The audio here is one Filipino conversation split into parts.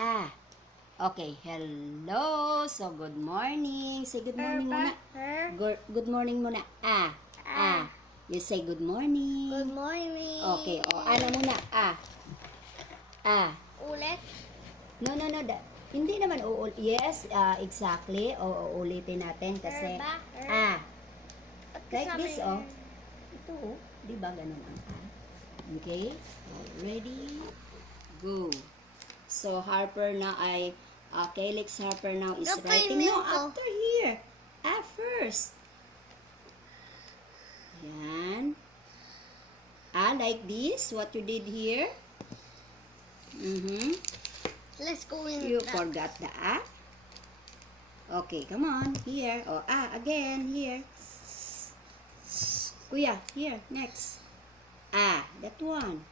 A. Okay, hello. So, good morning. Say good morning muna. Good morning muna. A. A. You say good morning. Good morning. Okay, o ano muna? A. A. Ulit? No. Hindi naman uul. Yes, exactly. O, uulitin natin kasi Ba? A. Ba't Like kasama this, yung- oh. Ito, oh. Di ba ganun ang A? Okay? Ready? Go. So, Harper na ay, Calyx Harper now is Dapat writing. yung No, ko. after here. A first. Yan. A, like this, what you did here. Let's go in You that. forgot the A. Okay, come on. Here. Oh, A, again, here. Kuya, here, next. A, that one.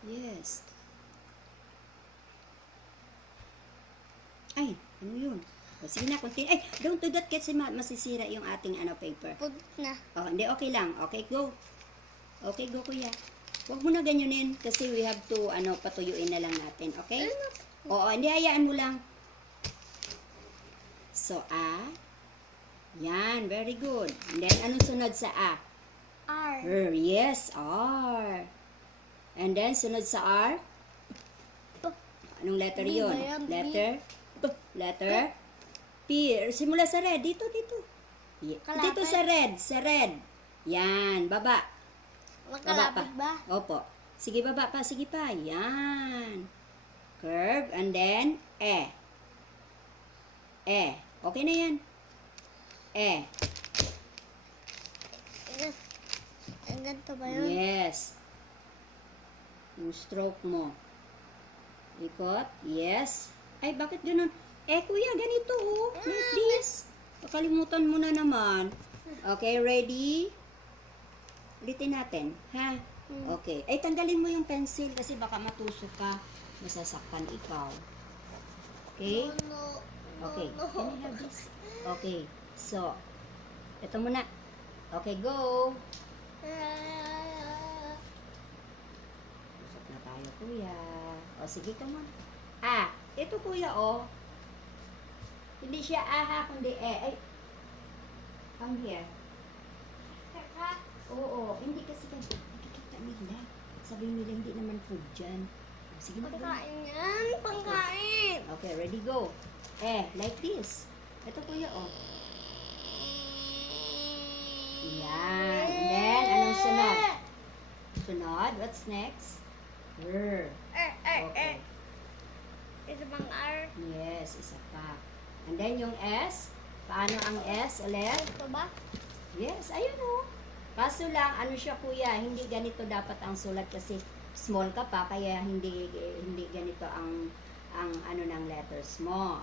Yes. Ay, ano yun? O, sige na, continue. Ay, don't do that kasi masisira yung ating paper. Put na. Oh, hindi, okay lang. Okay, go. Okay, go, kuya. Huwag mo na ganyanin kasi we have to, patuyuin na lang natin. Okay? Oo, hindi, hayaan mo lang. So, A. Yan, very good. And then, anong sunod sa A? R. R. Yes, R. And then, sunod sa R? Anong letter B yun? ba yan? B? Letter P. Simula sa red. Dito. Kalapit? Dito sa red. Yan, baba. Magkalapit ba? Opo. Sige, baba pa. Sige pa. Yan. Curve. And then, E. Okay na yan. E. Ganito ba yun? Yes. Yung stroke mo. Ikot. Yes. Ay, bakit ganun? Kuya, ganito oh. Like this. Kakalimutan mo na naman. Okay, ready? Ulitin natin. Ha? Okay. Ay, tanggalin mo yung pencil kasi baka matusok ka. Masasaktan ikaw. Okay? No. Okay. Can I have this? Okay. So, ito muna. Okay, go. Usap na tayo, kuya. O, sige, come on. Ito, kuya, oh. Hindi siya aha, kundi Ay, come here. Oo, hindi kasi nakikita nila. Sabihin nila, hindi naman food dyan. Sige na, Pangkain yan. Pangkain. Okay, ready, go. Like this. Ito, kuya, oh. Yan. And then, anong sunod? Sunod, what's next? R. Okay. Isa bang R? Yes, isa pa. And then, yung S. Paano ang S ulit? Ito ba? Yes, ayun o. Kaso lang, ano siya kuya, hindi ganito dapat ang sulat kasi small ka pa, kaya hindi ganito ang ano ng letters mo.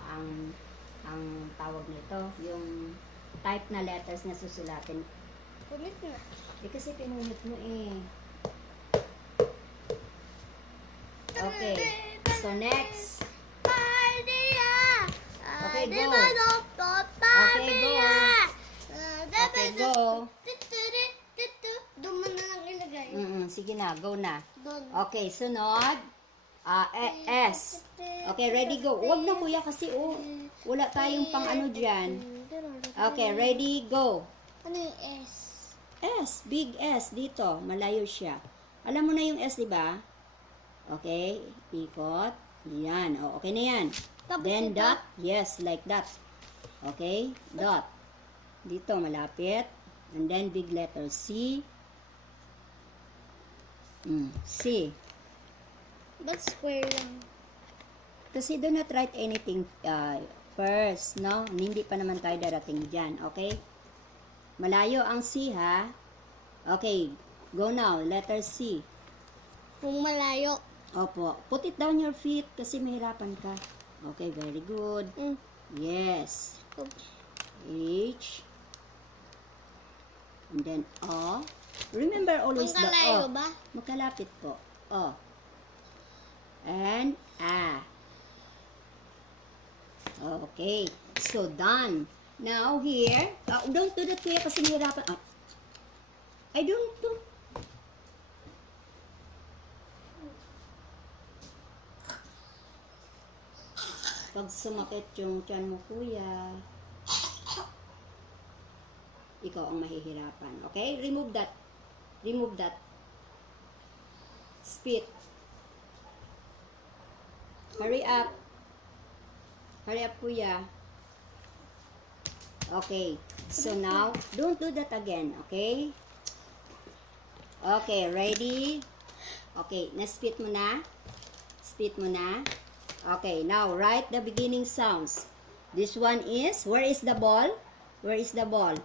Ang tawag nito, yung type na letters na susulatin. Kumit na. Kasi pinunit mo eh. Okay. So next. Okay, go. Okay, go. Okay, go. Doon mo na lang ilagay. Sige na, go na. Doon. Okay, sunod. S. Okay, ready, go. Huwag na kuya kasi wala tayong pang ano dyan. Okay, ready, go. Ano yung S? S, big S dito. Malayo siya. Alam mo na yung S, di ba? Okay, ikot. Yan, okay na yan. Tapos Then ito? dot, yes, like that. Okay, dot. Dito, malapit. And then big letter C. C. Ba't square lang? Kasi do not write anything first, no? Hindi pa naman tayo darating dyan, okay? Malayo ang C, ha? Okay, go now. Letter C. Kung malayo. Opo. Put it down your feet kasi mahirapan ka. Okay, very good. Yes. H. And then O. Remember always the Magkalayo O. ba? Magkalapit po. O. And A. Okay. So, done. Now, here. Don't do that kuya kasi mahirapan. I don't do. Pag sumakit yung tiyan mo, kuya, ikaw ang mahihirapan. Okay? Remove that. Remove that. Spit. Hurry up. Hurry up, kuya. Okay. So now, don't do that again. Okay? Okay, ready? Okay, na-spit mo na? Spit mo na? Okay, now write the beginning sounds. This one is, where is the ball? Where is the ball?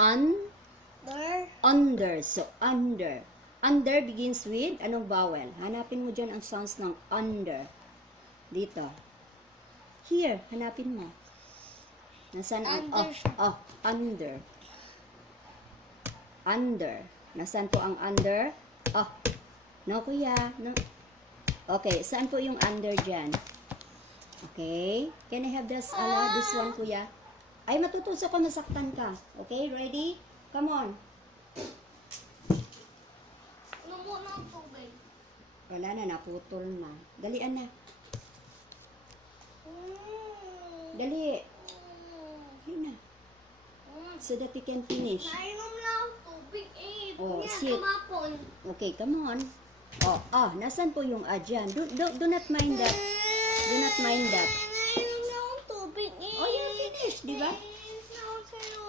Under. So, under. Under begins with, anong vowel? Hanapin mo dyan ang sounds ng under. Dito. Here, hanapin mo. Nasaan ang, under. Under. Nasaan po ang under? No, kuya. No. Okay, saan po yung under dyan? Okay. Can I have this one, kuya? Ay, matutusok ka, masaktan ka. Okay, ready? Come on. Ano muna ang tubig? Wala na, naputol na. Dalian na. Dali. Dali na. So that you can finish. Nainom lang ang tubig eh. Oh, Yan, sit. kamapon. Okay, come on. Nasan po yung dyan? Do not mind that. Do not mind that. Nainom lang ang tubig eh. Oh, you're finished, di ba? Nainom lang ako sa'yo.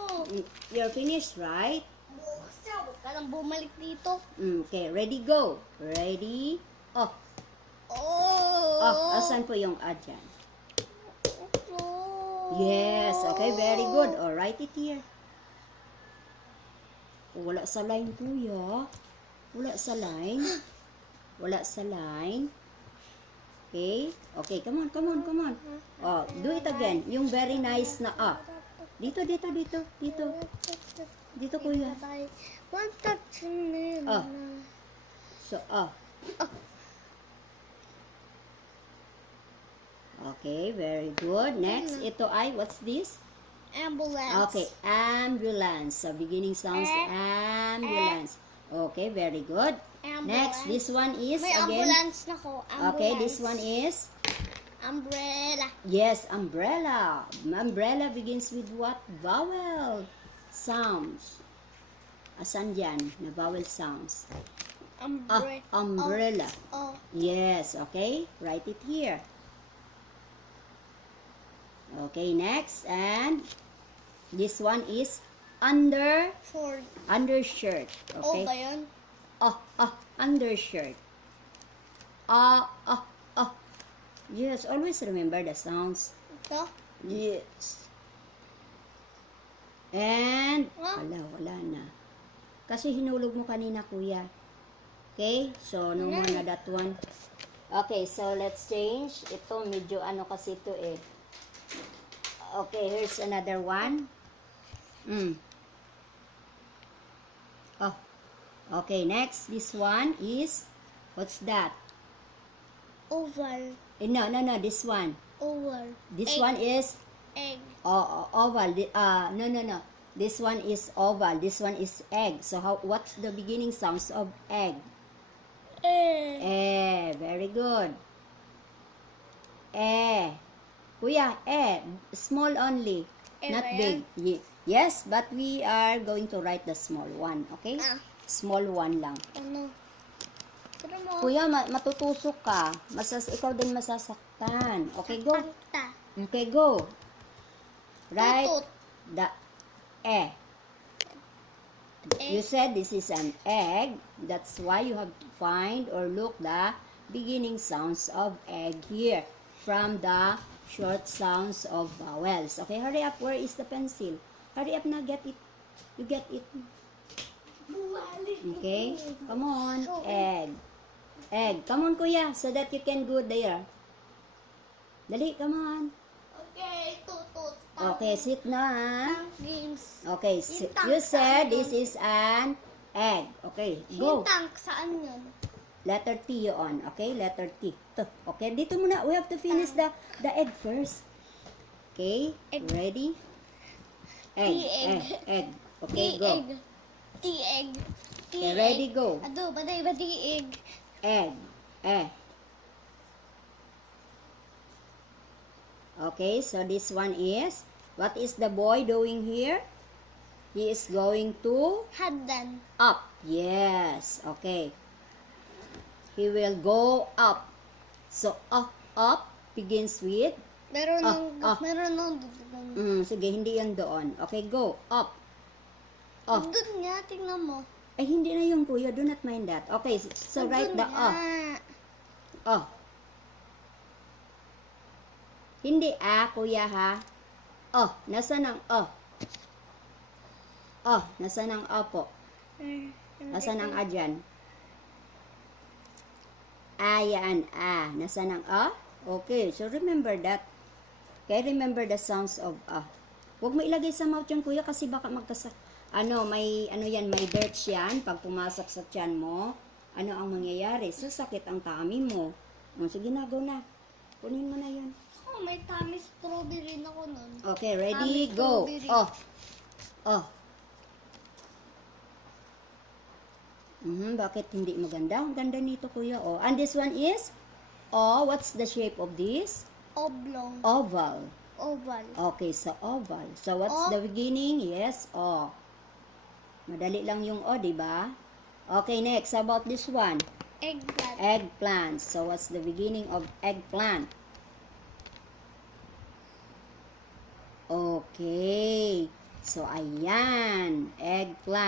You're finished, right? Buksa, huwag ka lang bumalik dito. Okay, ready, go. Ready? Asan po yung dyan? Yes, okay, very good. Write it here. Wala sa line, kuya. Wala sa line. Wala sa line. Okay? Okay, come on. Do it again. Yung very nice na Dito. Dito, kuya. One touch nila. So, Okay, very good. Next, ito ay, what's this? Ambulance. Okay, ambulance. So, beginning sounds, ambulance. Okay, very good. Ambulance. Next, this one is, May again. ambulance na ko. Ambulance. Okay, this one is, Umbrella. yes, umbrella. Umbrella begins with what? Vowel sounds. Asan dyan na vowel sounds? Umbrella. Yes, okay. Write it here. Okay, next. And this one is Short. undershirt. Okay. Ba yun? Undershirt. Yes, always remember the sounds. Ito? Yes. And, Huh? wala na. Kasi hinulog mo kanina, kuya. Okay? So, no more na that one. Okay, so let's change. Ito, medyo kasi ito eh. Okay, here's another one. Okay, next. This one is, what's that? Oval. No, this one. Oval. This Egg. one is Egg. oval. No. This one is oval. This one is egg. So what's the beginning sounds of egg? Very good. Kuya, small only. Not ba big. Yes, but we are going to write the small one, okay? Small one lang. Ano? Pero mo. Kuya, matutusok ka. Ikaw din masasaktan. Okay, go. Panta. Okay, go. Right. Tutut. The You said this is an egg. That's why you have to find or look the beginning sounds of egg here from the short sounds of vowels. Okay, hurry up. Where is the pencil? Hurry up na. Get it. You get it. Okay. Come on. Egg. Egg. Come on, kuya. So that you can go there. Dali. Come on. Okay, tutut. Okay, sit na. Games. Okay, you said this is an egg. Okay, go. Yung tank, saan yun? Letter T yun. Okay, letter T. Okay, dito muna. We have to finish the egg first. Okay, ready? Egg. Okay, go. T-egg. Okay, ready, go. Ado, baday ba egg? Egg. Okay, so this one is, what is the boy doing here? He is going to Hagdan. up. Yes, okay. He will go up. So, up begins with, Meron Ah, nung, ah. meron nung doon. sige, hindi yan doon. Okay, go, up. Oh, Doon nga, tingnan mo. ay hindi na yung kuya, do not mind that. Okay, so write the nga. Oh. Hindi kuya ha. Oh, nasa ng Oh, nasa ng po. Nasa ng dyan? Yan, nasa ng Okay, so remember that. Okay, remember the sounds of Huwag mo ilagay sa mouth yan, kuya, kasi baka may dirt yan. Pag pumasok sa tiyan mo, ano ang mangyayari? Sasakit ang tummy mo. Sige na, go na. Kunin mo na yan. Oh, may tummy strawberry na ko nun. Okay, ready, Tummy go. strawberry. Bakit hindi maganda? Ang ganda nito, kuya. And this one is? What's the shape of this? Oblong. Oval. Oval. Okay, so oval. So what's the beginning? Yes, Madali lang yung di ba? Okay, next. How about this one? Eggplant. Eggplant. So what's the beginning of eggplant? Okay. So ayan, eggplant.